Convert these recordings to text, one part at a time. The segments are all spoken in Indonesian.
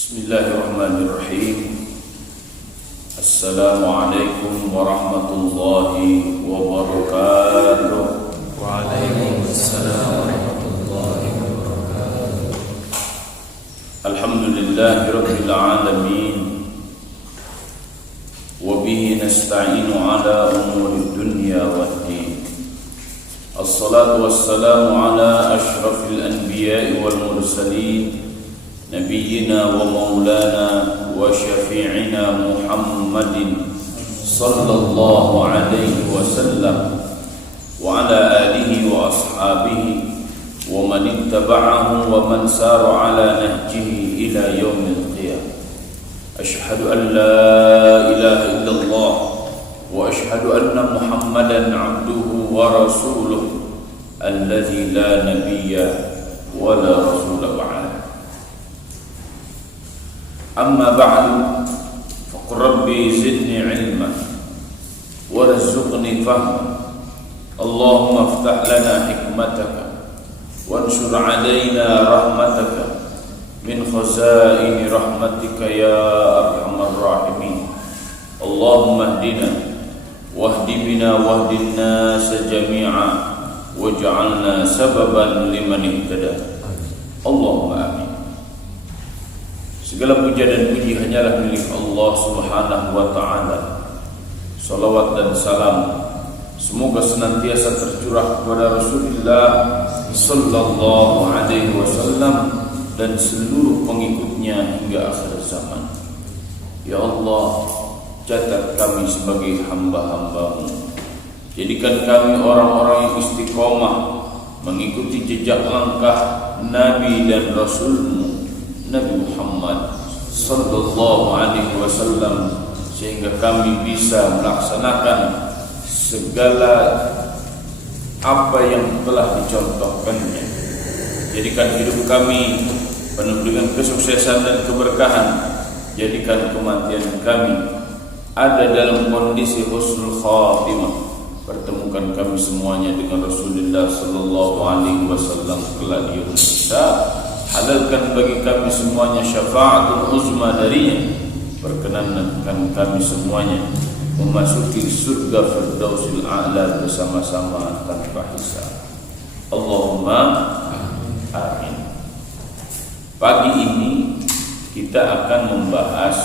Bismillahirrahmanirrahim. Assalamualaikum warahmatullahi wabarakatuh. Waalaikumsalam warahmatullahi wabarakatuh. Alhamdulillahi rabbil alamin. Wa bihi nasta'inu ala umuri dunya waddin. Assalatu wassalamu ala ashrafil anbiya'i wal mursalin, نبينا ومولانا وشفيعنا محمد صلى الله عليه وسلم وعلى آله وأصحابه ومن اتبعهم ومن سار على نهجه إلى يوم القيامة. أشهد أن لا إله إلا الله وأشهد أن محمدا عبده ورسوله الذي لا نبي ولا رسول بعده. أما بعد فقل ربي زدني علما وارزقني فهما اللهم افتح لنا حكمتك وانشر علينا رحمتك من خزائن رحمتك يا أرحم الراحمين. اللهم اهدنا واهد بنا واهد الناس جميعا واجعلنا سببا لمن اهتدى. اللهم آمين. Segala puja dan puji hanyalah milik Allah Subhanahu wa ta'ala. Salawat dan salam semoga senantiasa tercurah kepada Rasulullah sallallahu alaihi wasallam dan seluruh pengikutnya hingga akhir zaman. Ya Allah, catat kami sebagai hamba-hamba-Mu. Jadikan kami orang-orang yang istiqomah mengikuti jejak langkah Nabi dan Rasul-Mu Nabi Muhammad sallallahu alaihi wasallam, sehingga kami bisa melaksanakan segala apa yang telah dicontohkannya. Jadikan hidup kami penuh dengan kesuksesan dan keberkahan. Jadikan kematian kami ada dalam kondisi husnul khatimah. Pertemukan kami semuanya dengan Rasulullah sallallahu alaihi wasallam kelak di yaumul hisab. Halalkan bagi kami semuanya syafaatul uzma darinya. Perkenankan kami semuanya memasuki surga Firdausil A'la bersama-sama tanpa hisab. Allahumma amin. Pagi ini kita akan membahas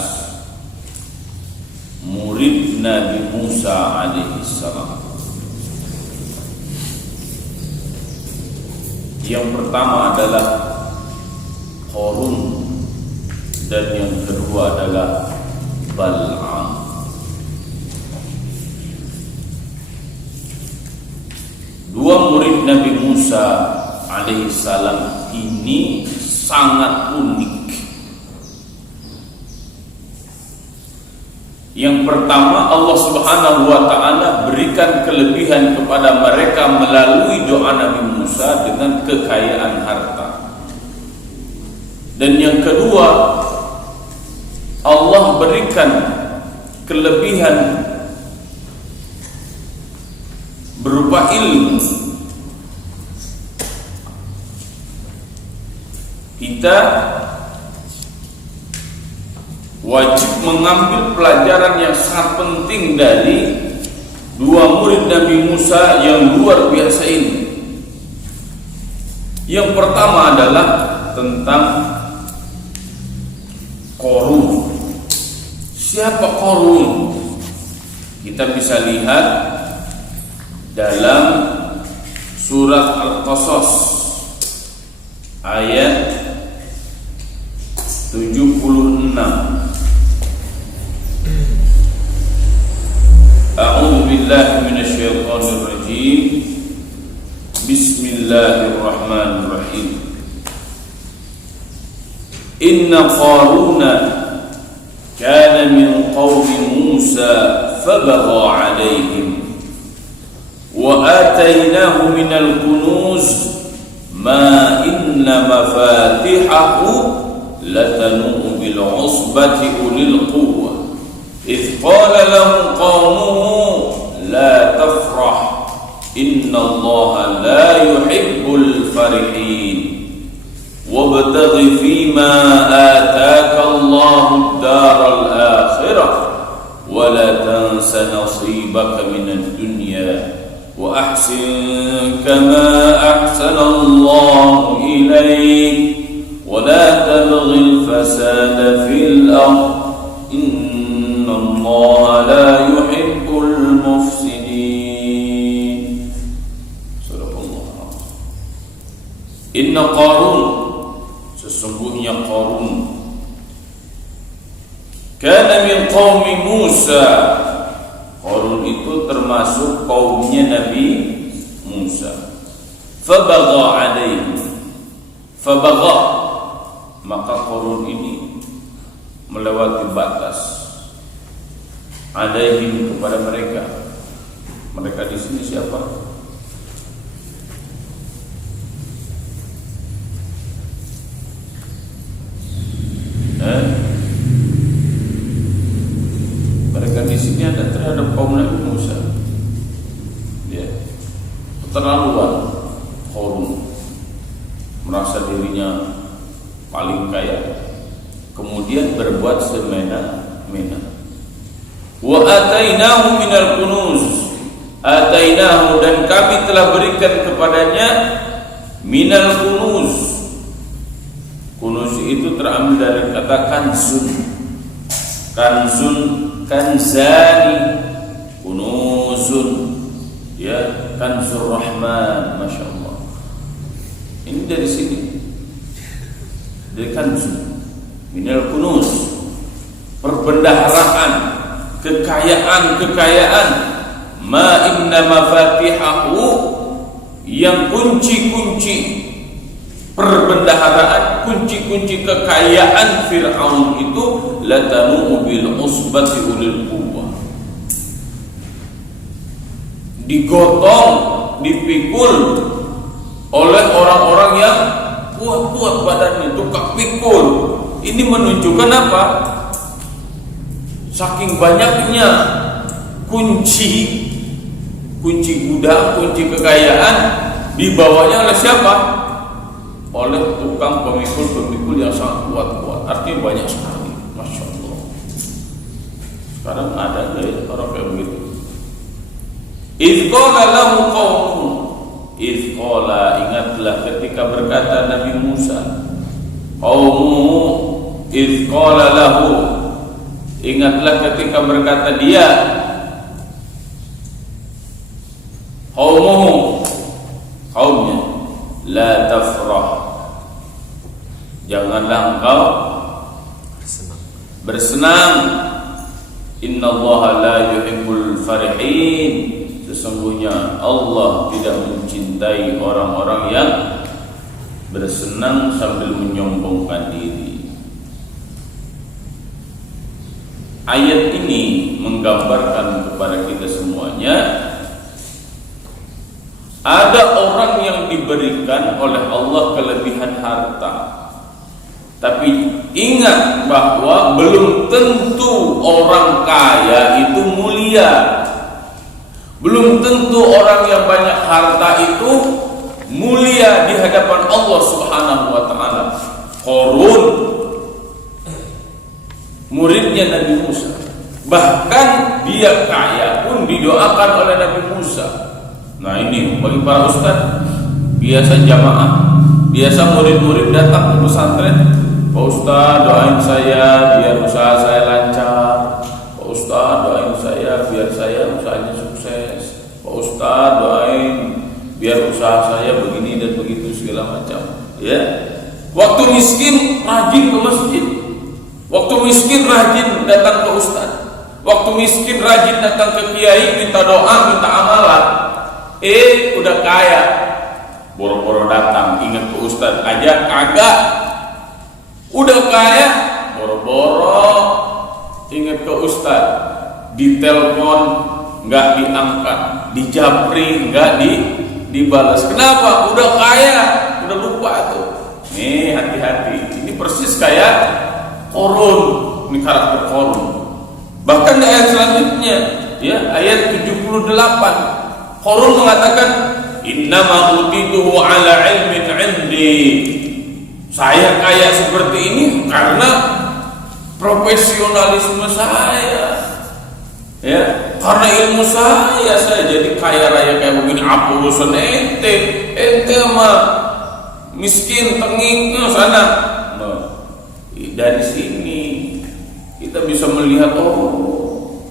murid Nabi Musa alaihi salam. Yang pertama adalah Qarun dan yang kedua adalah Bal'am. Dua murid Nabi Musa alaihi salam ini sangat unik. Yang pertama, Allah Subhanahu wa ta'ala berikan kelebihan kepada mereka melalui doa Nabi Musa dengan kekayaan harta. Dan yang kedua, Allah berikan kelebihan berupa ilmu. Kita wajib mengambil pelajaran yang sangat penting dari dua murid Nabi Musa yang luar biasa ini. Yang pertama adalah tentang Qarun. Siapa Qarun? Kita bisa lihat dalam surat Al-Qasas ayat 76. A'udzu billahi minasyaitonir rajim. Bismillahirrahmanirrahim. Inna Qaruna kana min qaumi Musa fabagha 'alaihim wa atainahu minal kunuz ma inna mafatihahu latanu bil 'usbati ulil quwwah إذ قال لهم قومه لا تفرح إن الله لا يحب الفرحين وابتغ فيما آتاك الله الدار الآخرة ولا تنس نصيبك من الدنيا وأحسن كما أحسن الله إليك ولا تبغ الفساد في الأرض إن الله لا يحب المفسدين. صدق الله. Inna Qarun, sesungguhnya Qarun, kana min qaumi Musa. Qarun itu termasuk kaumnya Nabi Musa. Fabagha alaihim. Fabagha, maka Qarun ini melewati batas alaihim kepada mereka. Mereka di sini siapa? Mereka di sini ada terhadap kaum Nabi Musa. Ya, keterlaluan Qarun, merasa dirinya paling kaya, kemudian berbuat semena-mena. Wa atainahu minal kunuz, atainahu, dan kami telah berikan kepadanya minal kunuz. Kunuz itu terambil dari kata kanzun. Kanzun, kanzani, kunuzun, ya, kanzur rahman, masya Allah. Ini dari sini, dari kanzun, minal kunuz, perbendaharaan, kekayaan, ma inna mafatihahu, yang kunci-kunci perbendaharaan, kunci-kunci kekayaan Fir'aun itu latanu bil usbati ulil quwwah, digotong, dipikul oleh orang-orang yang kuat-kuat badannya, tukang pikul. Ini menunjukkan apa? Saking banyaknya kunci gudang, kunci kekayaan dibawanya oleh siapa? Oleh tukang pemikul yang sangat kuat-kuat. Artinya banyak sekali, masya Allah. Sekarang ada dari orang kayak begitu. Idh qala lahu qaumuhu, idh qala, ingatlah ketika berkata Nabi Musa, qaumuhu, idh qala lahu, ingatlah ketika berkata dia, qaumuhu, kaumnya, la tafrah, janganlah engkau bersenang. Innallaha la yuhibbul farihin, sesungguhnya Allah tidak mencintai orang-orang yang bersenang sambil menyombongkan diri. Ayat ini menggambarkan kepada kita semuanya, ada orang yang diberikan oleh Allah kelebihan harta, tapi ingat bahwa belum tentu orang kaya itu mulia. Belum tentu orang yang banyak harta itu mulia di hadapan Allah Subhanahu wa taala. Qarun, muridnya Nabi Musa, bahkan dia kaya pun didoakan oleh Nabi Musa. Nah, ini bagi para ustaz, biasa jamaah, biasa murid-murid datang ke pesantren, Pak Ustaz doain saya biar usaha saya lancar, Pak Ustaz doain saya biar saya usahanya sukses, Pak Ustaz doain biar usaha saya begini dan begitu segala macam. Ya, waktu miskin rajin ke masjid, waktu miskin rajin datang ke ustaz, waktu miskin rajin datang ke kiai minta doa, minta amalan. Udah kaya, boro-boro datang ingat ke ustaz aja kagak. Udah kaya, boro-boro ingat ke ustaz, ditelepon nggak diangkat, dijapri nggak dibalas. Kenapa? Udah kaya, udah lupa tuh. Nih, hati-hati. Ini persis kayak Qarun, ini karakter Qarun. Bahkan di ayat selanjutnya, ya, ayat 78, Qarun mengatakan, "Innama utituhu ala ilmin 'indi." Saya kaya seperti ini karena profesionalisme saya. Ya, karena ilmu saya jadi kaya raya kayak begini. Apa urusan ente mah miskin tengik sana. Nah, dari sini kita bisa melihat, oh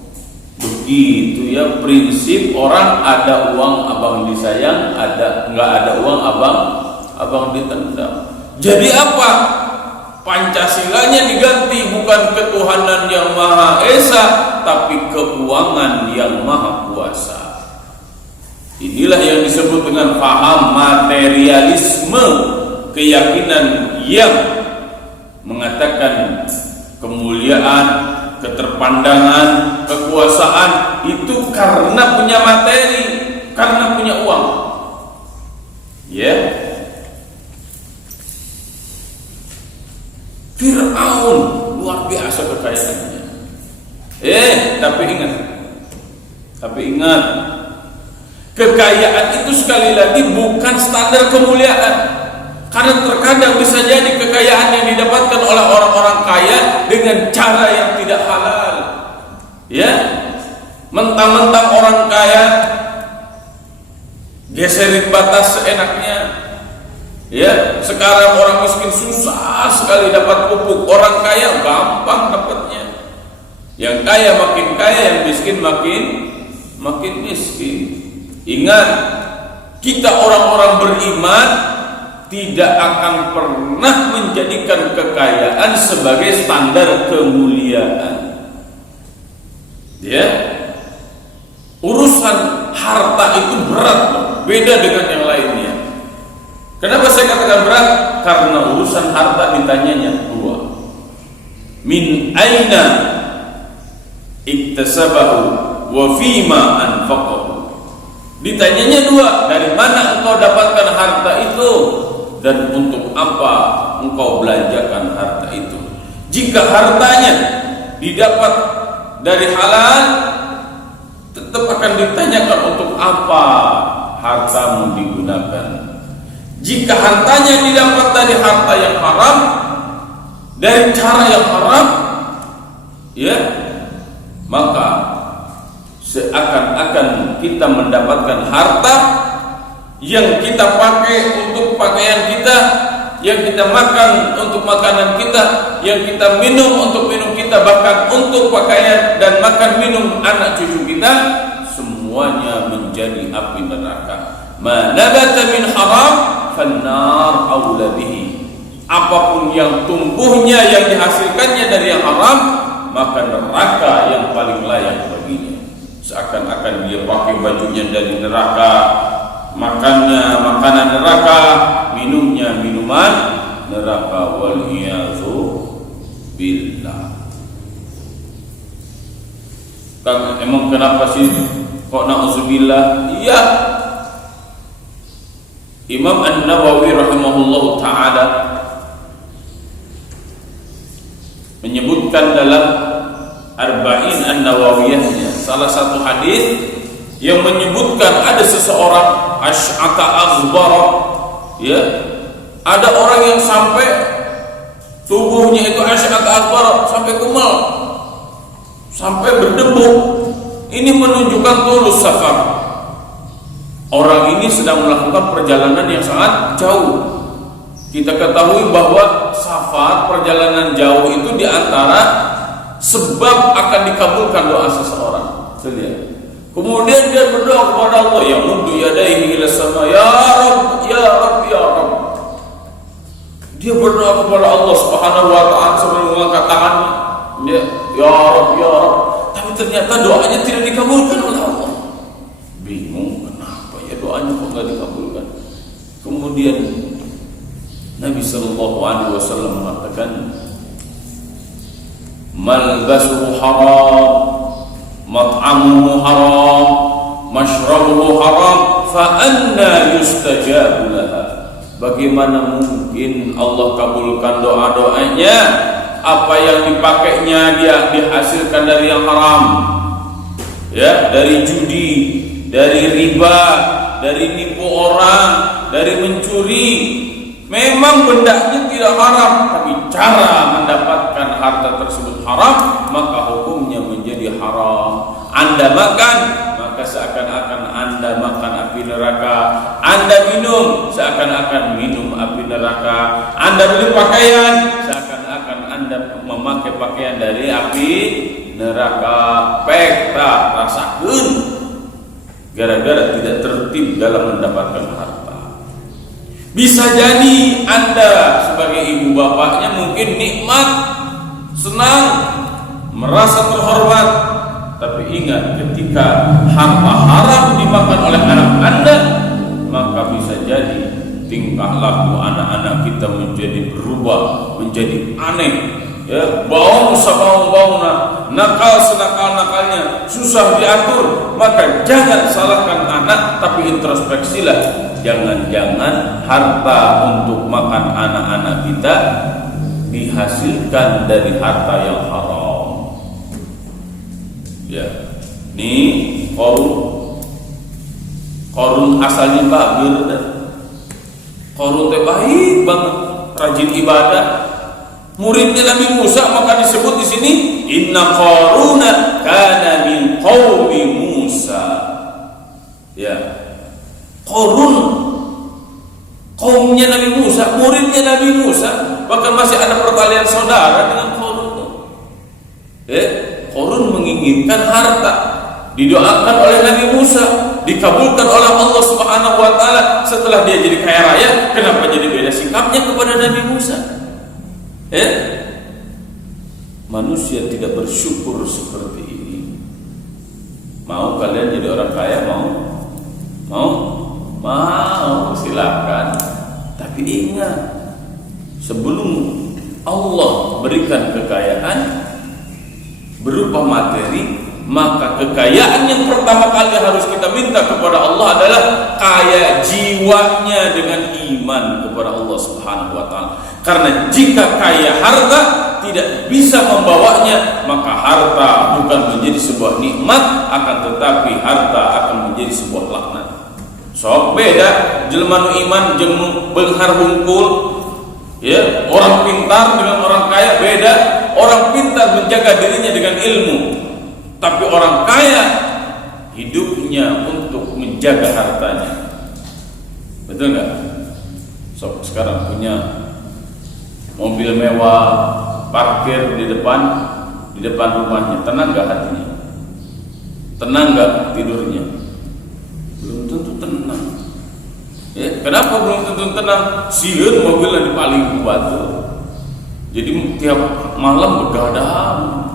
begitu ya prinsip orang, ada uang abang disayang, nggak ada uang abang ditendang. Jadi apa? Pancasilanya diganti, bukan ketuhanan yang Maha Esa, tapi keuangan yang Maha Kuasa. Inilah yang disebut dengan paham materialisme, keyakinan yang mengatakan kemuliaan, keterpandangan, kekuasaan itu karena punya materi, karena punya uang. Ya. Fir'aun luar biasa kekayaannya. Tapi ingat, kekayaan itu sekali lagi bukan standar kemuliaan. Karena terkadang bisa jadi kekayaan yang didapatkan oleh orang-orang kaya dengan cara yang tidak halal. Ya, mentang-mentang orang kaya geserin batas seenaknya. Ya, sekarang orang miskin susah sekali dapat pupuk, orang kaya gampang dapatnya. Yang kaya makin kaya, yang miskin makin miskin. Ingat, kita orang-orang beriman tidak akan pernah menjadikan kekayaan sebagai standar kemuliaan. Ya, urusan harta itu berat, beda dengan yang lainnya. Kenapa saya katakan berat? Karena urusan harta ditanyanya dua. Min aina iktasabahu wa fima anfaqahu. Ditanyanya dua, dari mana engkau dapatkan harta itu dan untuk apa engkau belanjakan harta itu. Jika hartanya didapat dari halal, tetap akan ditanyakan untuk apa hartamu digunakan. Jika hartanya didapat dari harta yang haram, dari cara yang haram, ya, maka seakan-akan kita mendapatkan harta yang kita pakai untuk pakaian kita, yang kita makan untuk makanan kita, yang kita minum untuk minum kita, bahkan untuk pakaian dan makan minum anak cucu kita, semuanya menjadi api neraka. Ma nabata min haram fannar aula bihi. Apapun yang tumbuhnya, yang dihasilkannya dari yang haram, maka neraka yang paling layak baginya. Seakan-akan dia pakai bajunya dari neraka, makannya makanan neraka, minumnya minuman neraka. Wal iyadzu billah. Kan emang kenapa sih kok na'udzubillah? Iya, Imam An-Nawawi rahimahullahu ta'ala menyebutkan dalam Arba'in An-Nawawiyahnya salah satu hadis yang menyebutkan ada seseorang asy'ata aghbara, ya, ada orang yang sampai tubuhnya itu asy'ata aghbara, sampai kumal, sampai berdebu. Ini menunjukkan tulus safar. Orang ini sedang melakukan perjalanan yang sangat jauh. Kita ketahui bahwa safar, perjalanan jauh itu diantara sebab akan dikabulkan doa seseorang. Lihat. Kemudian dia berdoa kepada Allah, ya muddu yadaihi ila sama, ya Rabb, ya Rabb, ya Rabb. Dia berdoa kepada Allah Subhanahu wa taala sambil mengangkat tangannya. Ya Rabb, ya Rabb. Tapi ternyata doanya tidak dikabulkan oleh Allah. Bingung, kenapa ya doanya kok enggak dikabulkan? Kemudian Nabi sallallahu alaihi wasallam mengatakan, malbasuhu haram, mat'amuhu haram, mashrabuhu haram, fa anna yustajabu laha. Bagaimana mungkin Allah kabulkan doa-doanya? apa yang dipakainya dia dihasilkan dari yang haram, ya, dari judi, dari riba, dari nipu orang, dari mencuri. Memang bendanya tidak haram, tapi cara mendapatkan harta tersebut haram, maka hukumnya menjadi haram. Anda makan, maka seakan-akan Anda makan api neraka. Anda minum, seakan-akan minum api neraka. Anda beli pakaian, seakan-akan Anda memakai pakaian dari api neraka. Pekta rasakeun gara-gara tidak tertib dalam mendapatkan harta. Bisa jadi Anda sebagai ibu bapaknya mungkin nikmat, senang, merasa terhormat, tapi ingat ketika harta haram dimakan oleh anak Anda, maka bisa jadi tingkah laku anak-anak kita menjadi berubah, menjadi aneh, ya, bau sabau-bauna, nakal senakal-nakalnya, susah diatur. Maka jangan salahkan anak, tapi introspeksilah. Jangan-jangan harta untuk makan anak-anak kita dihasilkan dari harta yang haram. Ya, ini Korun asalnya babir, Korun teh baik banget, rajin ibadah, muridnya Nabi Musa, maka disebut di sini inna Qaruna kana min qaumi Musa. Ya, Qarun kaumnya Nabi Musa, muridnya Nabi Musa, bahkan masih ada pertalian saudara dengan Qarun. Qarun menginginkan harta, didoakan oleh Nabi Musa, dikabulkan oleh Allah Subhanahu wa taala. Setelah dia jadi kaya raya, kenapa jadi beda sikapnya kepada Nabi Musa? Manusia tidak bersyukur seperti ini. Mau kalian jadi orang kaya? Mau, silakan. Tapi ingat, sebelum Allah berikan kekayaan berupa materi, maka kekayaan yang pertama kali harus kita minta kepada Allah adalah kaya jiwanya dengan iman kepada Allah Subhanahu wa taala. Karena jika kaya harta tidak bisa membawanya, maka harta bukan menjadi sebuah nikmat, akan tetapi harta akan menjadi sebuah laknat. Sok beda jelema nu iman jeung beunghar hungkul, ya, orang pintar dengan orang kaya beda. Orang pintar menjaga dirinya dengan ilmu, tapi orang kaya hidupnya untuk menjaga hartanya. Betul nggak? Sok sekarang punya mobil mewah, parkir di depan rumahnya, tenang nggak hatinya? Tenang nggak tidurnya? Belum tentu tenang. Ya, kenapa belum tentu tenang? Sieun mobilnya dipaling ku batur. Jadi tiap malam begadang.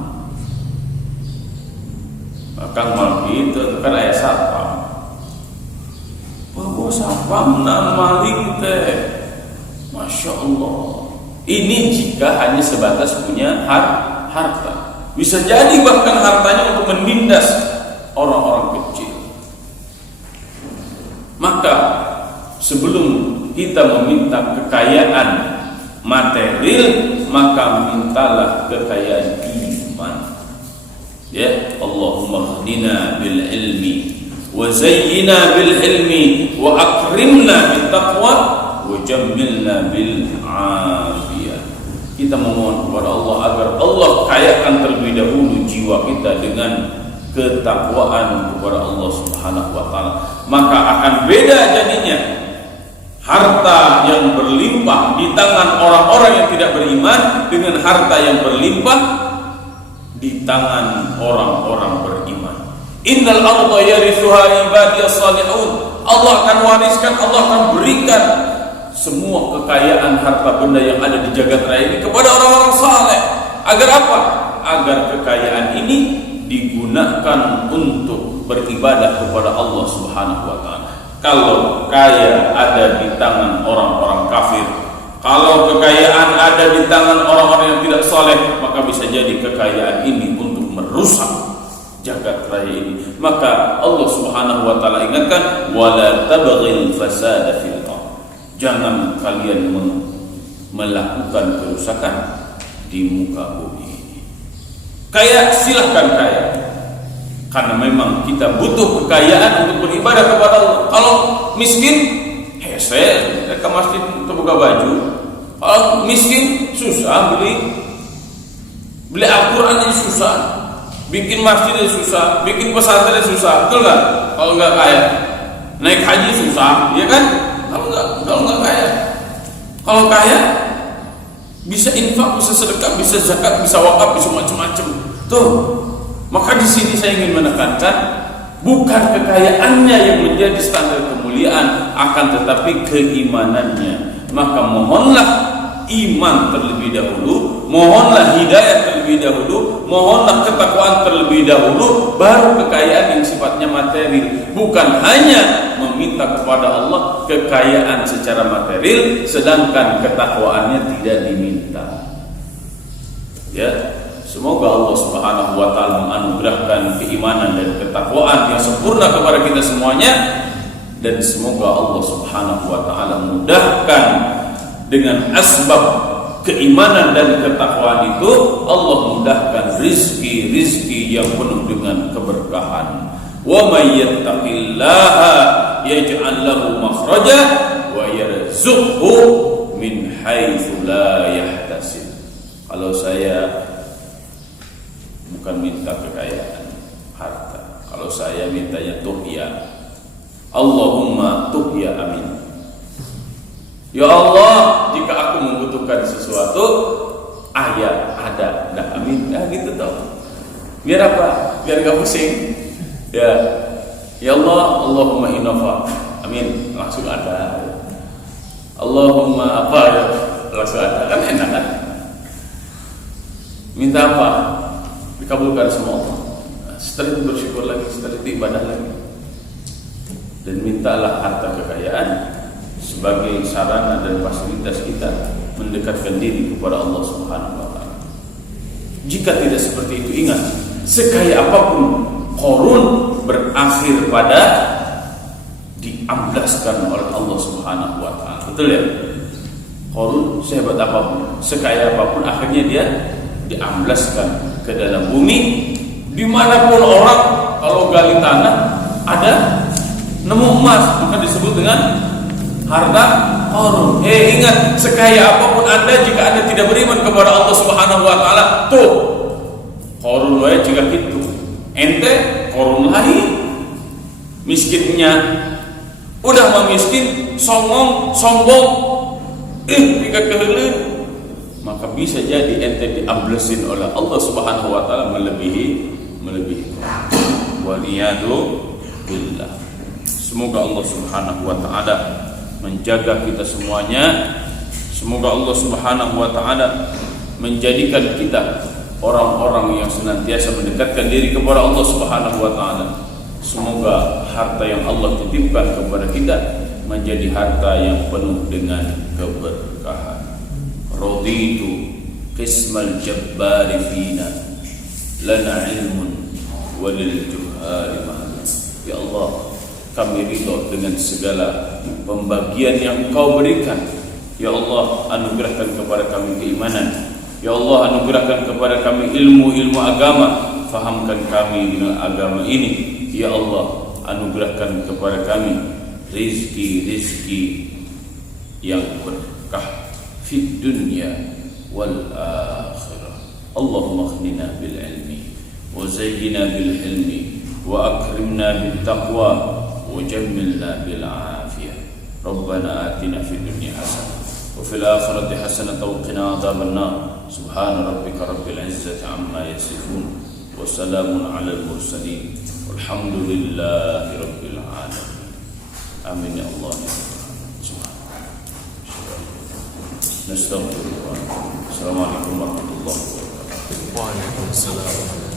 Kang mal gitu kan aya satpam. Bahwa satpam na maling teh. Masya Allah. Ini jika hanya sebatas punya harta. Bisa jadi bahkan hartanya untuk menindas orang-orang kecil. Maka sebelum kita meminta kekayaan material, maka mintalah kekayaan iman. Ya, Allahumma hdina bil ilmi wa zayyina bil hilmi wa akrimna bit taqwa wa jammilna bil afiyah. Kita memohon kepada Allah agar Allah kayakan terlebih dahulu jiwa kita dengan ketakwaan kepada Allah Subhanahu wa taala. Maka akan beda jadinya harta yang berlimpah di tangan orang-orang yang tidak beriman dengan harta yang berlimpah di tangan orang-orang beriman. Innal arda yarithuha ibadiyas salihun. Allah akan wariskan, Allah akan berikan semua kekayaan harta benda yang ada di jagat raya ini kepada orang-orang saleh. Agar apa? Agar kekayaan ini digunakan untuk beribadah kepada Allah Subhanahu wa taala. Kalau kaya ada di tangan orang-orang kafir, kalau kekayaan ada di tangan orang-orang yang tidak saleh, maka bisa jadi kekayaan ini untuk merusak jagat raya ini. Maka Allah Subhanahu wa taala ingatkan, wala tabghil fasada fil ardh. Jangan kalian melakukan kerusakan di muka bumi ini. Kaya, silahkan kaya, karena memang kita butuh kekayaan untuk beribadah kepada Allah. Kalau miskin, saya ke masjid untuk buka baju. Kalau miskin, susah beli Al-Quran ini susah, bikin masjid ini susah, bikin pesantren ini susah, betul nggak? Kalau nggak kaya, naik haji susah, ya kan? Kalau nggak kaya, kalau kaya bisa infak, bisa sedekah, bisa zakat, bisa wakaf, bisa macam-macam. Tuh, maka di sini saya ingin menekankan bukan kekayaannya yang menjadi standar kemuliaan, akan tetapi keimanannya. Maka mohonlah iman terlebih dahulu, mohonlah hidayah terlebih dahulu, mohonlah ketakwaan terlebih dahulu, baru kekayaan yang sifatnya materi. Bukan hanya meminta kepada Allah kekayaan secara material, sedangkan ketakwaannya tidak diminta. Ya, semoga Allah Subhanahu wa taala menganugerahkan keimanan dan ketakwaan yang sempurna kepada kita semuanya, dan semoga Allah Subhanahu wa taala mudahkan dengan asbab keimanan dan ketakwaan itu, Allah mudahkan rizki yang penuh dengan keberkahan. Wa may yattaqillaha yaj'al lahu makhraja wa yarzuqhu min haitsu la yahtasib. Kalau saya bukan minta kekayaan harta, kalau saya mintanya tuhya. Allahumma tuhya, amin. Ya Allah, jika aku membutuhkan sesuatu, ada, amin. Gitu tau. Biar apa? Biar gak pusing. Ya Allah, Allahumma innafa, amin. Langsung ada. Allahumma apa ya? Langsung ada. Kan enak kan? Minta apa? Dikabulkan sama Allah. Setelah itu bersyukur lagi, setelah itu ibadah lagi. Dan mintalah harta kekayaan sebagai sarana dan fasilitas kita mendekatkan diri kepada Allah Subhanahu wa taala. Jika tidak seperti itu, ingat, sekaya apapun Qarun berakhir pada diamblaskan oleh Allah Subhanahu wa taala. Betul ya? Qarun sehebat apapun, sekaya apapun, akhirnya dia diamblaskan ke dalam bumi. Dimanapun orang kalau gali tanah ada nemu emas, maka disebut dengan harta Qarun. Ingat, sekaya apapun Anda, jika Anda tidak beriman kepada Allah Subhanahu wa taala, tuh Qarun wae jika gitu. Ente Qarun lain. Miskinnya udah mah miskin, sombong, jika keheuleuh, maka bisa jadi ente diamblesin oleh Allah Subhanahu wa taala melebihi. Waliyadu billah. Semoga Allah Subhanahu wa taala menjaga kita semuanya. Semoga Allah Subhanahu wa taala menjadikan kita orang-orang yang senantiasa mendekatkan diri kepada Allah Subhanahu wa taala. Semoga harta yang Allah titipkan kepada kita menjadi harta yang penuh dengan keberkahan. Raditu qismal jabbari fina lana ilmun walil juhari mahal. Ya Allah, kami ridho dengan segala pembagian yang Engkau berikan. Ya Allah, anugerahkan kepada kami keimanan. Ya Allah, anugerahkan kepada kami ilmu agama. Fahamkan kami dengan agama ini. Ya Allah, anugerahkan kepada kami rizki yang berkah fid dunya wal akhirah. Allahumma akhnina bil ilmi wa zayyina bil hilmi wa akrimna bit taqwa وجملنا بالعافية. ربنا آتنا في الدنيا حسنة وفي الآخرة حسنة وقنا عذاب النار. سبحان ربك رب العزة عما يصفون وسلام على المرسلين والحمد لله رب العالمين. آمين يا الله. نستغفر الله. السلام عليكم ورحمة الله وبركاته. وعليكم السلام.